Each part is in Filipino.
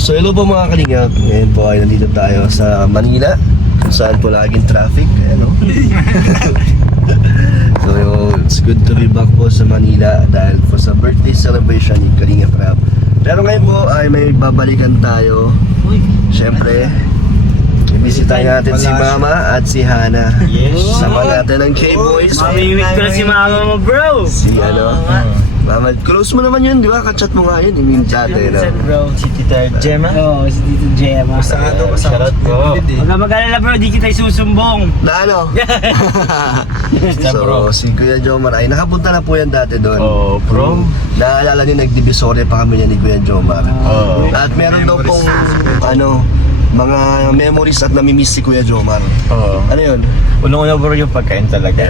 So hello po mga kalingap. Ngayon po ay nandito tayo sa Manila, kung saan po laging traffic. Hello. So it's good to be back po sa Manila dahil po sa birthday celebration ni Kalingap Rap. Pero ngayon po ay may babalikan tayo. Siyempre, ibisitahin natin si Mama at si Hana. Yes. Sama natin ang K-Boys. Mamimit ko na si mama mo, bro. Si Mama, close mo naman yun, di ba? Kachat mo nga yun, yung dati na. Bro, si Tita Gemma. Oo, si Tito Gemma. Shoutout po. Huwag ka mag-alala bro, di kita isusumbong. Na ano? So, si Kuya Jomar ay nakapunta na po yan dati doon. Oh, bro. Naalala niyo, nagdivisory pa kami niya ni Kuya Jomar. Oh. At meron daw pong, mga memories at namimiss si Kuya Jomar. Oh. Ano yun? Unang-una bro yung pagkain talaga.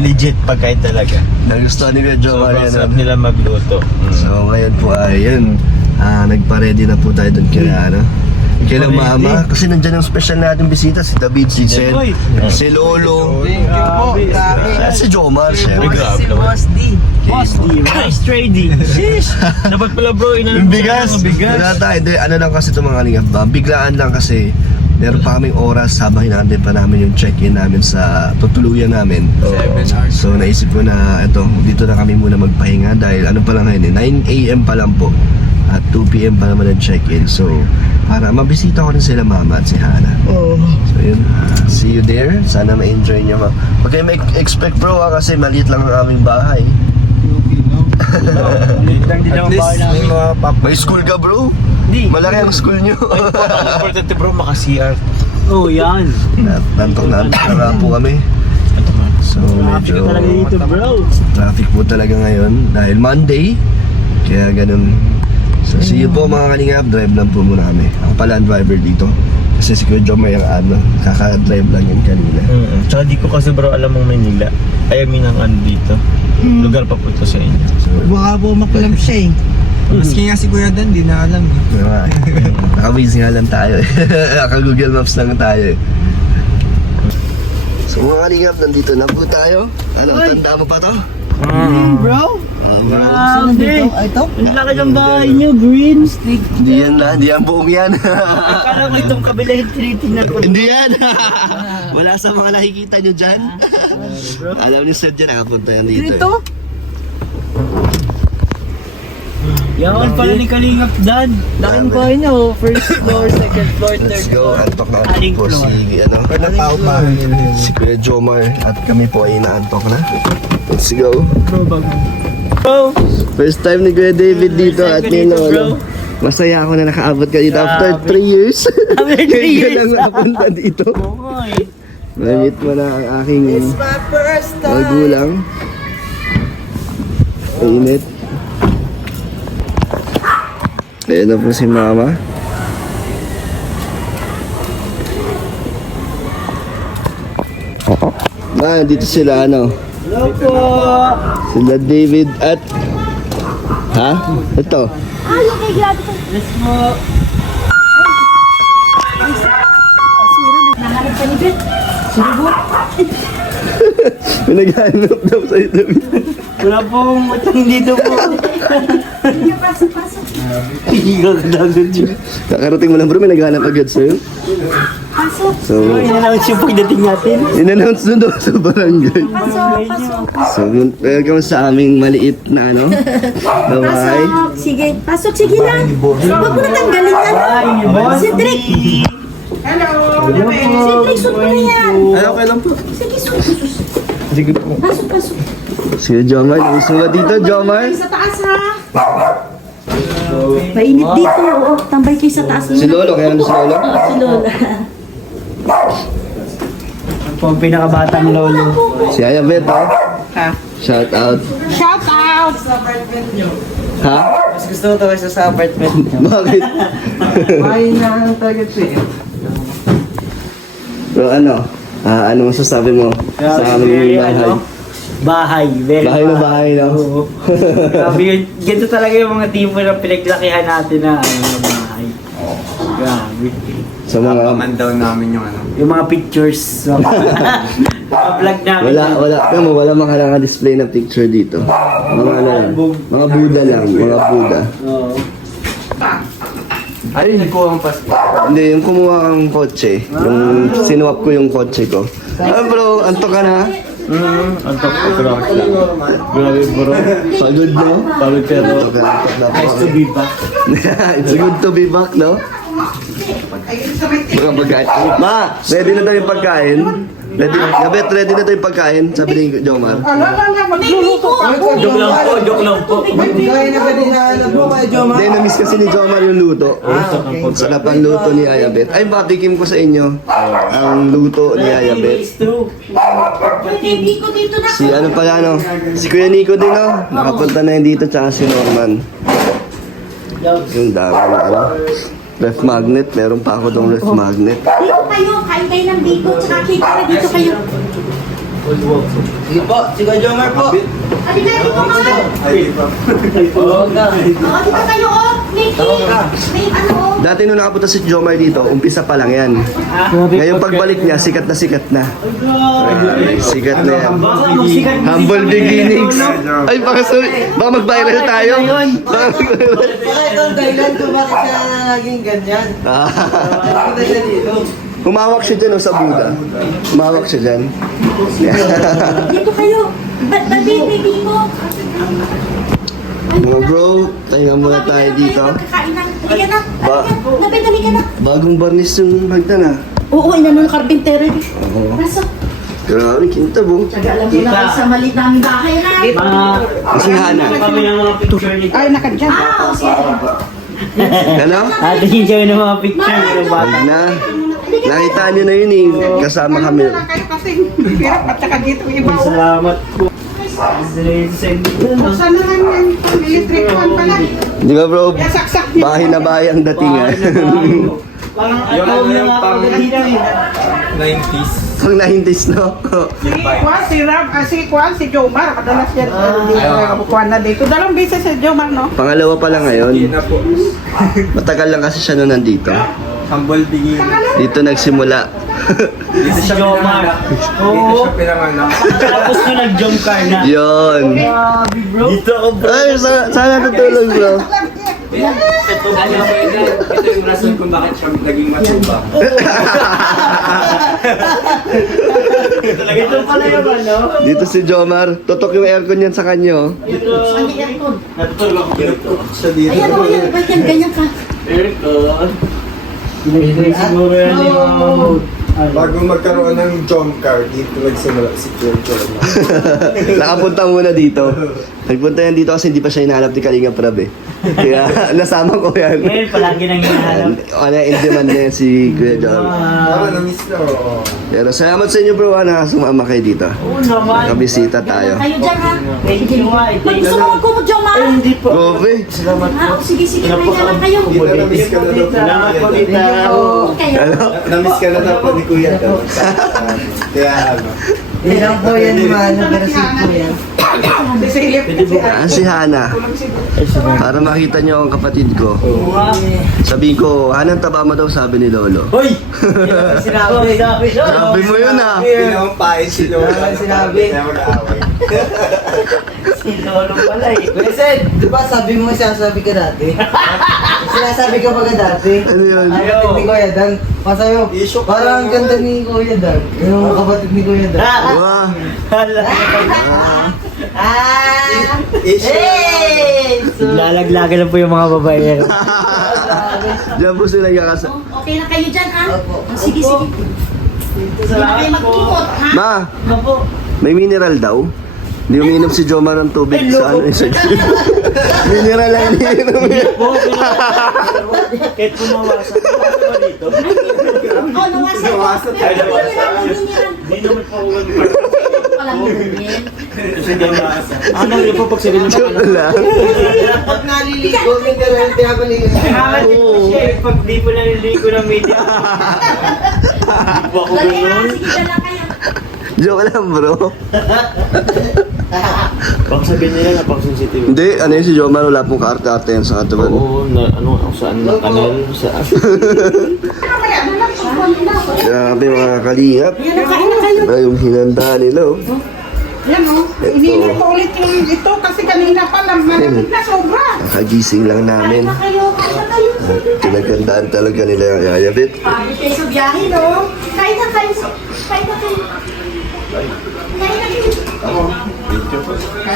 Legit pagkain talaga. Nagustuhan ni Kuya Jomar Sobrang yan. sarap nila magluto. So, ngayon po ay yun. Nagpa-ready na po tayo doon kaya kailan Mama, kasi nandyan ang special natin bisita, si David, si Sel, si Lolo, si Jomar, syempre. Si Boss D. Boss D, rice trading. Sheesh. Dapat pala bro, Yung bigas, wala tayo. Hindi, ano lang kasi itong mga kalingap ba? Biglaan lang kasi meron pa kaming oras habang hinahantay pa namin yung check-in namin sa tutuluyan namin. So naisip ko na dito na kami muna magpahinga dahil ano pa lang ngayon 9 AM pa lang po at 2 PM pa naman ang check-in. So para mabisita ko rin sila Mama at si Hana. So yun, see you there. Sana ma-enjoy nyo. Huwag kayo expect bro kasi maliit lang ang aming bahay. Lang din ang bahay namin. May school ka bro? Hindi. Malaki ang school nyo. Important bro, maka-CR. Oo, yan. Nantok na nga po kami. So Traffic medyo talaga dito bro. traffic po talaga ngayon dahil Monday. Kaya ganun. So see you po mga kalingap. Drive lang po muna kami. Ako pala ang driver dito. Kasi si Kuya Jom may kaka-drive lang yun kanina. Tsaka di ko kasi bro alam ang Manila. Ay, ang dito. Lugar pa po ito sa inyo. Baka po makulam siya eh. Maski nga si Kuya Dan, di na alam eh. Naka-Waze nga lang tayo eh. Naka-Google Maps lang tayo eh. So mga kalingap, nandito na po tayo. Tanda mo pa to? Bro? Grabe. Ito? Ang laki ng bahay niyo, green stick. Hindi yan buong yan. Akala ko itong kabila yung tinitingnan ko. Hindi yan. Wala sa mga nakikita nyo dyan. Alam ni Sir dyan, nakapunta yan dito. Dito? Yaman pala ni Kalingap Dan. Laking bahay niya oh. First floor, second floor, Let's third go. floor. Antok na Aling po floor. si Kuya Jomar at kami po ay inaantok na. Let's go. Bro, First time ni Kuya David dito First time at ko dito, bro. Masaya ako na nakaabot ka dito after Grabe. 3 years. After 3 Ngayon years. ka lang nakapunta dito. boy. Mamit mo na ang aking My first time. magulang. Init. Ayan na po si Mama. Dito sila Hello po. Sila David at ito. Yes po. Pinaghanap daw sa'yo David. Wala pong utang dito po. Hindi ka kadagan dyan. Kakarating mo lang bro, may naghanap agad sa'yo. So, In-announce yung pagdating natin. in-announce nun daw sa barangay. So, welcome sa aming maliit na bahay. Sige, pasok, sige na. Huwag mo na tanggalin yan. Cedric, Cedric, suot mo na yan. Okay lang po. Sige, suot. Sige po. Pasok, pasok. Sige, Jomar. Isuwa dito, Jomar. Sa taas, ha? Mainit dito, oo. Tambay kayo sa taas. Si Lolo, kaya si Lolo? Oo, si Lola. Po ang pinakabatang lolo. Si Ayabet, Ha? Shout out. Shout out! Ha? Mas gusto ko talaga sa apartment niyo. Bakit? Bahay na talaga ito eh. Bro, ano masasabi mo sa aming bahay? Bahay. Very Bahay na bahay, no? Oo. Grabe yun. Ganito talaga yung mga tipo ng pinaglakihan natin na bahay. Grabe. Sa mga... daw namin yung ano. Yung mga pictures. Mga vlog namin. Wala mga display na picture dito. Mga Buddha lang, mga Buddha. Oo. Ay, nagkuha ang pasko. Hindi, yung kumuha kang kotse. Yung sinuwap ko yung kotse ko. Ah bro, anto ka na? Antok ko lang. Grabe bro. Pagod mo? Pagod pero Antok ka, antok na nice ako. to be back. It's good to be back, no? Mga pagkain. Ma, ready na tayo yung pagkain? Ready, Gabet, ready na tayo yung pagkain? Sabi ni Jomar. Joke lang po, joke lang po. Kaya na ba din na po kay Joma? Hindi, na-miss kasi ni Jomar yung luto. Ang sarap ang luto ni Ayabet. Ay, patikim ko sa inyo. Ang luto ni Ayabet. It's true. Baby ko dito na. Si ano pala, no? Si Kuya Nico din, no? Nakapunta na yun dito, tsaka si Norman. Yung dami na, ano? Ref magnet. Meron pa ako dong ref magnet. Dito kayo, kain kayo ng biko, tsaka kita na dito kayo. Sige po, si Kuya Jomar po. Halika, dito ka nga. Oo na. Oo, dito kayo, oh. May ano, oh. Dati nung nakapunta si Jomar dito, umpisa pa lang yan. Ngayon pagbalik niya, sikat na sikat na. Sikat na yan. Humble beginnings. Ay, baka mag-viral tayo. Baka mag-viral. Baka ito ang dahilan kung bakit siya naging ganyan. Nakita siya dito. Humawak siya dyan, sa Buddha. Humawak siya dyan. Dito kayo. Baby ko. Mga bro, tayo muna tayo dito. Kakain na. Halika na. Ba- Halika na. Bagong barnis yung hagdan ah. Oo, inano ng carpentero. Oo. Nasa. Grabe, kintab oh. Alam mo na sa maliit naming bahay, ha? Si Hana. Kami ng mga picture nito. Ah, oo, sige. Ano? Tingin kayo ng mga picture ng bata. Wag na. Nakita nyo na yun eh. Kasama kami. Kayo kasi hirap at saka dito iba. Salamat po. Sana naman yan, electric fan pala. Di ba bro? Saksak niya. Bahay na bahay ang datingan. Yung ano yung pang 90s. Pag 90s, no? Si Ram, si Kwan, si Jomar, madalas yan Kwan na dito. Dalawang beses si Jomar, no? Pangalawa pa lang ngayon. Matagal lang kasi siya nung nandito. Humble beginning. Dito nagsimula. Dito siya Jomar. Dito Oo. siya pinanganak. Tapos nung nag-jump car na. Yon. Grabe bro. Dito ako bro. Ay, sana tutulog bro. Ito yung rason kung bakit siya naging matubang. Ito pala yung ano. Dito si Jomar. Tutok yung aircon yan sa kanya. Oh. Ito. Ano yung aircon? Natutulog ako dito. Siya dito. Ayan, oh, yan. Ba't yan? Ganyan ka. Aircon. Siguro yan yung... Bago magkaroon ng jump car, dito nagsimula si Kuya Jomar. Nakapunta muna dito. Nagpunta yan dito kasi hindi pa siya hinahanap ni Kalinga Prab eh. Kaya nasama ko yan. Ngayon, palagi nang hinahanap. Ano, in demand na yan si Kuya John. Para na-miss na. Pero salamat sa inyo bro na sumama kayo dito. Oo naman. Nakabisita tayo. Kayo dyan, ha? Thank you nga. Magsusunod ko mo, Jomar. Ay, hindi po. Gobe. Salamat Ah, po. oh, sige, kayo na lang kayo. Dito na-miss ka na daw. Salamat po kita. Kayo. Na-miss ka na daw po ni Kuya daw. Kaya ano. Hindi lang po yan, mahal na pero si Kuya. Si Silip. Si Hana. Para makita niyo ang kapatid ko. Sabihin ko, Hana, taba mo daw, sabi ni Lolo. Hoy! Sinabi. Sabi mo yun ah. Pinampain si Lolo. Sinabi. Kaya mag-aaway. Si Lolo pala eh. Listen, di ba sabi mo sinasabi ka dati? Sinasabi ka pa ka dati? Ano yun? Kapatid ni Kuya Dan. Pasayo, parang ang ganda ni Kuya Dan. Yung kapatid ni Kuya Dan. Wow. Lalaglagan lang po yung mga babae. Diyan po sila kakasa. Okay na kayo dyan, ha? Opo. Oh, sige. Hindi na kayo mag-iikot, ha? Ma, may mineral daw. Hindi umiinom si Jomar ng tubig sa ano sa mineral lang iniinom niya. Kahit pumawasan. Pumawasan ba dito? Oh, nawasan. Pero Hindi naman po ako Alam mo din. Kasi pumawasan. Ano yung po pagsabi ng Joke lang. Pag naliligo, may garante ako niligo. Pag di po naliligo ng media. Di po ako Dali, ha? ganun. Sige, dala kayo. Joke lang bro. Baka sabihin nila na pang sensitive. Hindi, ano yun si Jomar, wala pong kaarte-arte yan sa katawan. Oo, na, ano, saan na kanal, saan. Grabe mga kalingap. Ayan, nakain na kayo. Ay, yung hinanda nila oh. Yan, no? Iniinit ko ulit yung ito kasi kanina pa malamig na sobra. Nakagising lang Kain namin. na kayo. Kain na kayo. Pinagandaan talaga nila yung yayabit. Pagod kayo sa biyahe, no? Kain na kayo. Kain na kayo. Kain na kayo.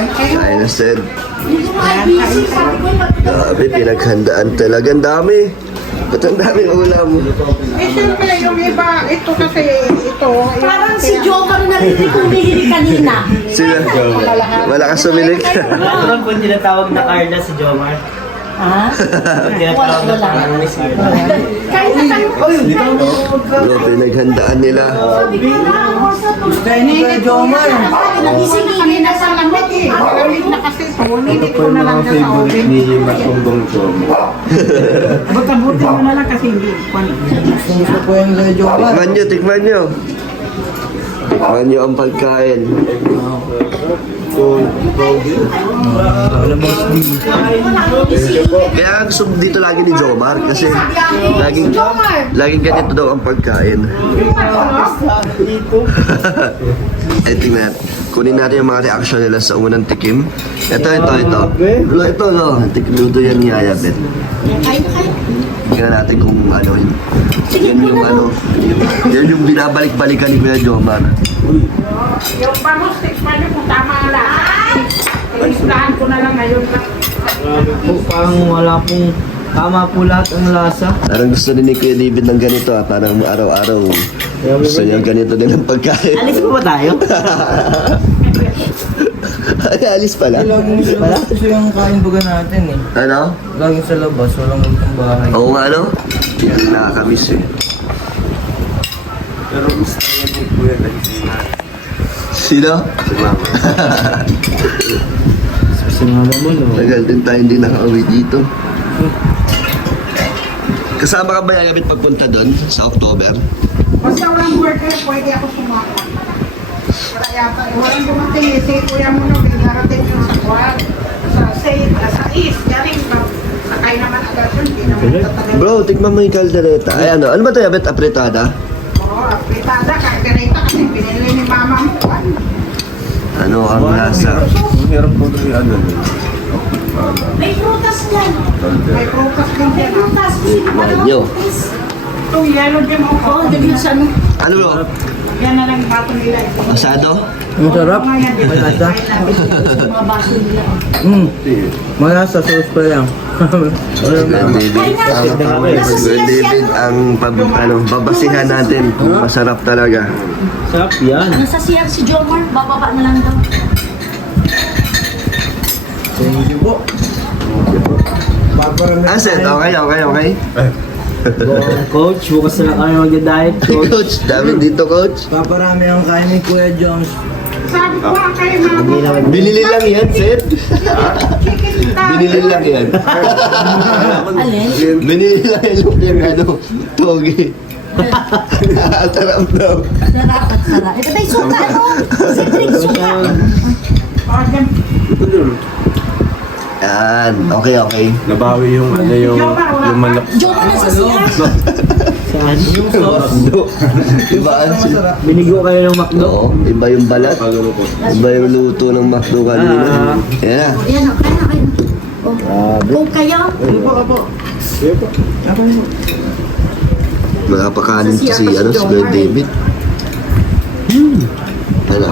Kaya na, Sed. Hindi ko busy. Sabi ko, Grabe, pinaghandaan talaga. Ang dami. Ba't ang daming ulam? Eh, siyempre, yung iba, ito kasi, ito. parang si Jomar narinig kong bihili kanina. Sila, wala ka sumilik. Wala naman po tinatawag na Carla si Jomar. Ha? Tinatawag na Wala. Carla si Carla. Kain na kayo. Bro, pinaghandaan nila. Kaya ni Kuya Jomar. Nagising Kanina sa lamig eh. Lamig na kasi ito. Ninit ko na lang sa oven. Matumbong Jom. Buta-buti mo na lang kasi hindi. Gusto ko yung Kuya Jomar. Tikman nyo, tikman nyo. Tikman nyo ang pagkain. Kaya gusto dito lagi ni Jomar kasi laging ganito daw ang pagkain. Eh, tingnan. Kunin natin yung mga reaction nila sa unang tikim. Ito. Ito, no. Luto yan ni Ayabet. Kain na kayo. Tingnan natin kung ano yun. Sige, Yun yung muna ano. Yan yung binabalik-balikan ni Kuya Jomar. Yung pamustik pa niyo kung tama ang lahat. Iislahan ko na lang ngayon. Parang wala pong tama po lahat ang lasa. Parang gusto din ni Kuya David ng ganito Parang araw-araw gusto niya ganito din ang pagkain. Alis po ba tayo? Ay, alis pala. Laging sa labas kasi yung kain baga natin eh. Ano? Laging sa labas, walang ibang bahay. Oo nga, no? Hindi nakakamiss eh. Pero gusto niya ni Kuya Latina. Sino? Si Mama. Si mama mo, no? Tagal din tayo hindi nakauwi dito. Kasama ka ba Yayabit pagpunta doon sa October? Basta walang worker, pwede ako sumaka. Wala yata. Walang dumating eh. Si Kuya mo nung narating yung sa Kuwan. Sa East. Yaring sakay naman agad yun. Hindi naman tatagal. Bro, tikman mo yung kaldereta. Ay, ano? Ano ba ito, Yabit? Apretada? Oo, apritada. Karkarita kasi pinili ni Mama mo. Kuwan. Ano ang lasa? Meron po rin ano. May prutas yan. May prutas din May dyan. prutas. Tikman nyo. Itong yellow din mo. Oo, dahil sa ano. Ano bro? Yan na lang bato nila. Masado? Masarap. Malasa. Mga baso nila. Malasa, sauce pa lang. David ang babasihan natin kung masarap talaga. Sarap yan. Nasa siyang si Jomar, bababa na lang daw. Thank you po. Aset, okay. Coach, bukas na lang kami magda-diet, coach. Coach, dami dito, coach. Paparami ang kain ni Kuya Jones. Sabi ko ang kayo Mama. Binili lang yan, Seth. Chicken Binili lang yan. Alin? Binili lang yung ano, togi. Sarap daw. Sarap at sarap. Ito tayo suka, ano? Citric suka. Yan, okay. Nabawi yung ano yung manok. Jomar nasa siyang. Saan? Diba, Ansi? Binigo kayo ng McDo? Oo, iba yung balat. Iba yung luto ng McDo kanina. Yan na. Ayan, kain na kayo. Kung kayo, Nakapakanin to si Kuya David. Ano?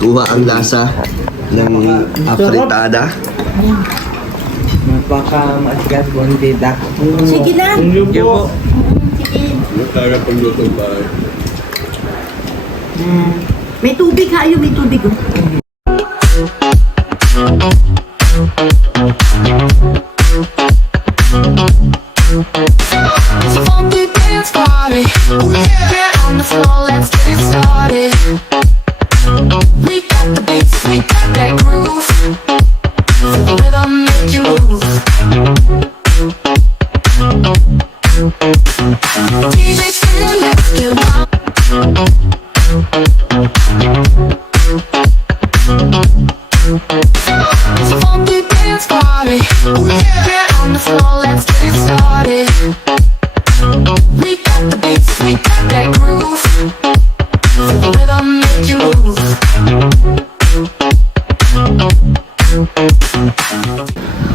Kuha ang lasa ng afritada. Napaka-masgat po, tita. sige na. Thank you po. Sige. Talaga pagluto ba? May tubig ha, may tubig. Oh. It's a funky dance party. Get on the floor, let's get it started. We got the beats, we got that groove. Feel the rhythm make you move. DJ spin, let's get wild. It's a funky dance party. Get on the floor, let's get it started. We got the beats, we got that groove. Feel the rhythm make you move.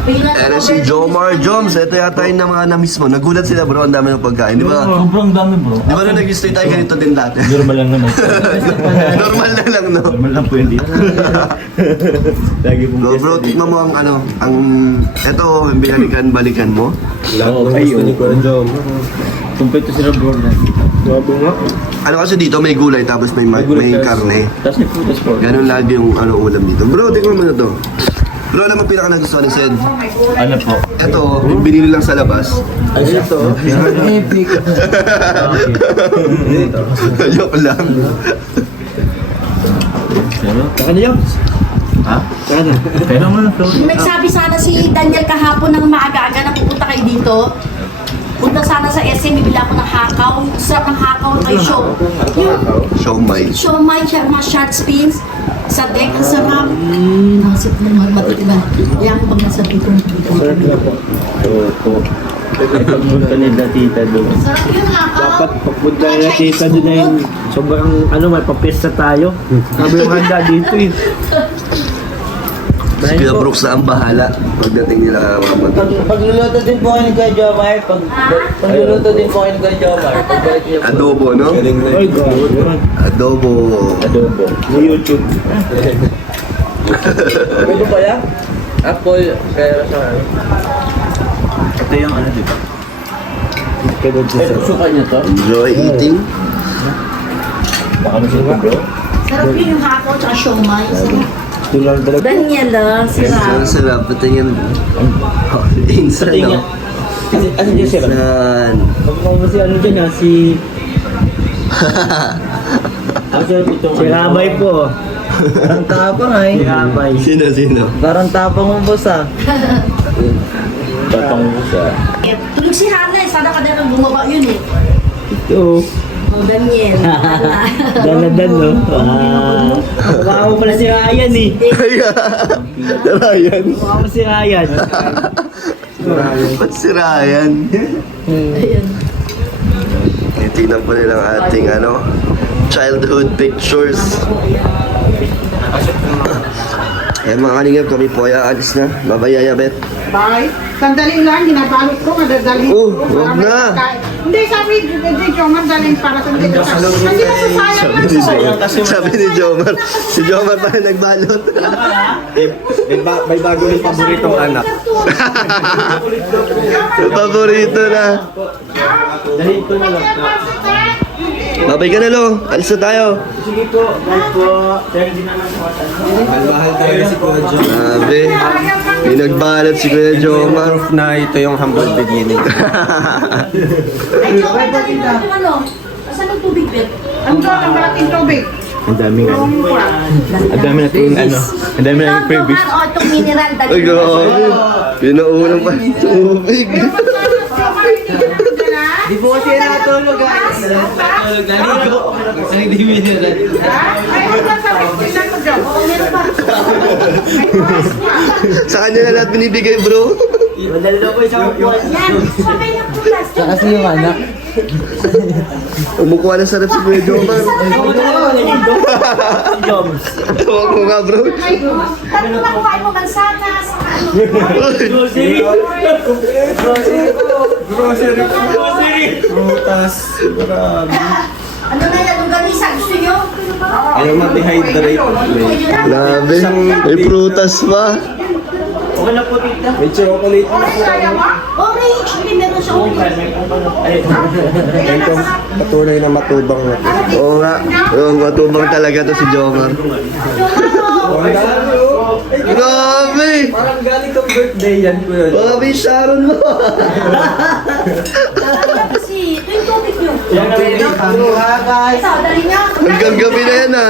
Yan na si Jomar Jones. So ito yata yung mga na-miss mo. Nagulat sila bro, ang dami ng pagkain, di ba? Sobrang dami bro. Di ba nung nag-stay tayo ganito din dati? Normal lang naman. Normal na lang, no? Normal lang po yun dito. Lagi pong So bro, tingnan mo ang eto, balikan mo. Ay, kumpleto sila bro na. Ano kasi dito may gulay tapos may karne. Tapos may putas po. Ganun lagi yung ulam dito. Bro, tingnan mo na to. Bro, alam mo pinaka nagustuhan ni Sed? Ano po? Ito, yung binili lang sa labas. Ay, ito. Epic. Joke lang. Taka na yun. Ha? Taka na. Pero mo na. Nagsabi sana si Daniel kahapon ng maaga-aga na pupunta kayo dito. Punta sana sa SM, bibili ako ng hakaw. Sarap ng hakaw kay Show. Yung Siomay. siya, mga short spins. Sa deck, ang sarap. Nasip na matitiba. Kaya ako pag nasa dito. Opo. Pagpunta nila tita doon. Sarap yung hakaw. Dapat pagpunta na tita doon na yung sobrang may papesta tayo. Sabi yung handa dito eh. Si Kuya Brooks na ang bahala pagdating nila Pagluluto din po kayo ni Kuya Jomar. Pagluluto din po kayo ni Kuya Jomar. Pagbalik niyo po. adobo, no? Ay, God. Adobo. Adobo. Sa YouTube. Pwede pa yan? Apple, pero sa Ito yung ano dito. suka niyo to? Enjoy eating. Baka mo sila bro. Sarap yun yung hakaw at siomay. Tulang talaga. Daniel, Ang sarap. Patingin. Insan, no? Ano dyan sila? Insan. Pag mo si ano dyan si... Si Rabay po. Parang tapang ay. Si Rabay. Sino? Parang tapang mo boss ah. Tatang mo sa... Tulog si Hana eh. Sana ka din ang gumawa yun eh. Ito. Oh, Daniel. Daladan no? Mukha mo pala si Ryan eh. Ryan. Mukha mo si Ryan. Si Ryan. Ayan. Tingnan po nila ang ating childhood pictures. Eh mga kalingap, kami po ay aalis na. Babay, Bet. Bye. Sandali lang, ginabalot ko, madadali Oh, ko. wag na. Hindi, sabi ni Jomar, dalhin para sa hindi sa hindi na sasayang lang. Sabi ni Jomar. Si Jomar pa rin nagbalot. May bago yung paboritong anak. Paborito na. Dahil ito na lang. Babay ka na, Lo. Alis na tayo. Sige po. Guys po. Pero di na lang po. Mahal talaga si Kuya John. Sabi. May nagbalot si Kuya Jomar. Proof na ito yung humble beginning. Ay, Jomar, dali mo yung ano. Asan ang tubig, Bet? Ang doon, ang malaking tubig. Ang daming ano. Yung kuwan. Ang dami na itong ano. Ang dami na yung previous. O, itong mineral. Dali Ay, mo. grabe. Pinaulang pa tubig. Di po kasi natulog guys. Natulog, naligo. Kasi hindi minira. Ay, huwag lang sabi, tingnan mo dyan. Oo, meron pa. Sa kanya na lahat binibigay, bro. Madali daw po isang upuan. Yan, sabay na pulas. Tsaka kasi yung anak. Umukuha ng sarap si Kuya Jomar. Si Joms. Tawag mo nga, bro. Tatlo lang kuhain mo mansanas. Grocery. Prutas. Grabe. Ano na yan? Ang ganisa. Gusto nyo? Ayaw ma-dehydrate. Grabe. May prutas pa. Okay na po tita. May chocolate. Orange kaya mo? Orange. Hindi meron siya orange. Ito, patunay na matubang na to. Oo nga. Oo, matubang talaga to si Jomar. Grabe. Parang galing kang birthday yan Kuya. Grabe, Sharon mo. Kasi ito yung tubig nyo. Yan na rin. Aloha guys. Ito, dali nga. Hanggang gabi na yan, ha.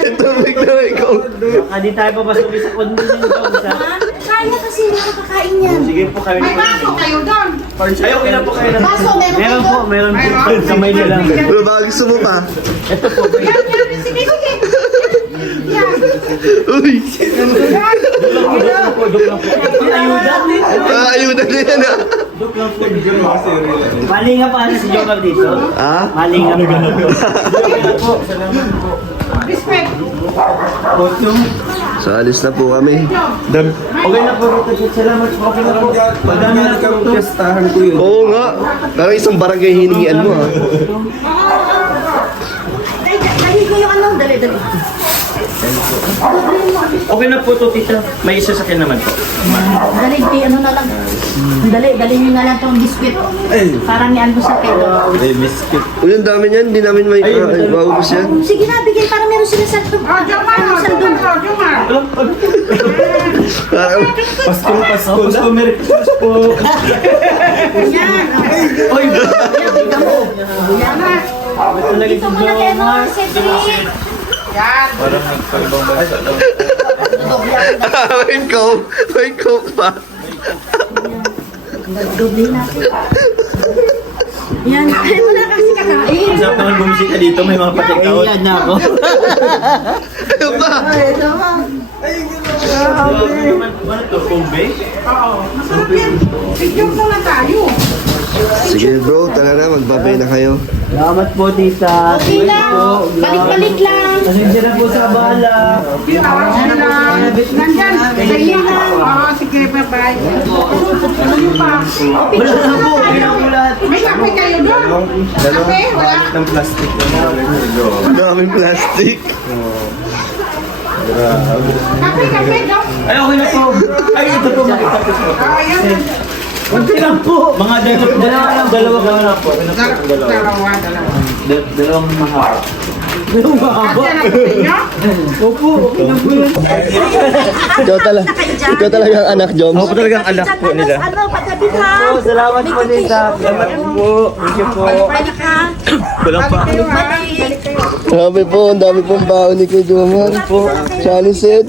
May tubig na may coke. Hindi tayo papasok sa kondo ng Joms ha. Kaya kasi meron kakain yan. Sige po kami. May baso kayo doon. Ayaw kina po kayo ng... Baso, meron kayo Meron doon? po. Kamay na lang. Pero baka gusto mo pa. Yan, yan, sige, sige. Yan. Uy, Ayuda. ayuda na yan, ha. Mali nga pa si Joker dito. Ha? Mali nga pa. Respect. So alis na po kami. Okay na po, Tito. Salamat po. Okay na po. Madami na po ito. Kastahan ko yun. Oo nga. Parang isang barangay hiningian mo ah. Dali ko yung ano, dali. Okay na po ito, Tito. May sasakyan naman po. Dali, ano na lang. Dali nyo na lang itong biskwit. Parang yan mo sa kelo. May biscuit. Uy, ang dami niyan. Hindi namin may maubos yan. Sige na, bigay para meron sila sa ito. Oh, Jomar, Jomar. Parang, Pasko na. Pasko, Merry Christmas po. Yan. Oy, Yan, bigyan mo. Yan na. Dito mo na kayo, Cedric. parang nagkaibang bansa daw. may coke pa. Doble natin. Yan. Ayaw mo na kasi kakain. Sarap naman bumisita dito, may mga pa-check out. Ayan na ako. Ayun pa. Ano to, Kobe? Oo, masarap yan. Picture ko na tayo. Sige bro, tara na. Magbabay na kayo. Salamat po, Tita. Okay lang. Balik-balik lang. Pasensya na po sa abala. Nandyan, sa iyo lang. Oo, sige, bye-bye. Ano nyo pa? Wala na po. Ulat. May kape kayo doon? Kape? Wala? Ng plastic na Ang daming plastic. Kape doon? Ay, okay na po. Ay, ito po, makita po. Oo, yan. Kunti lang po. Mga dalawa ka na po. Dalawa. Dalawang mahaba. Kasya na po sa inyo? Opo, okay na po yun. Ikaw talaga ang anak, Joms. Ako talagang anak po nila. Ano, patabi ha? Salamat po, Tita. Salamat po. Thank you po. Balik ha? Kulang pa. Kayo ha? Grabe po, ang dami pong baon ni Kuya Jomar. Challenge set.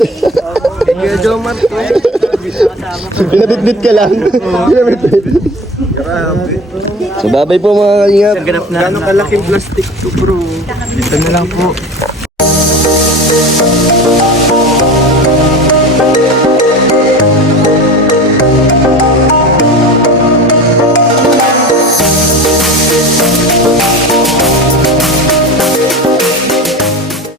Kuya Jomar, Pinabitbit ka lang. Pinabitbit. So babay po mga kalingap. Ganap na. gano'ng kalaking plastic to bro? Ito na lang po.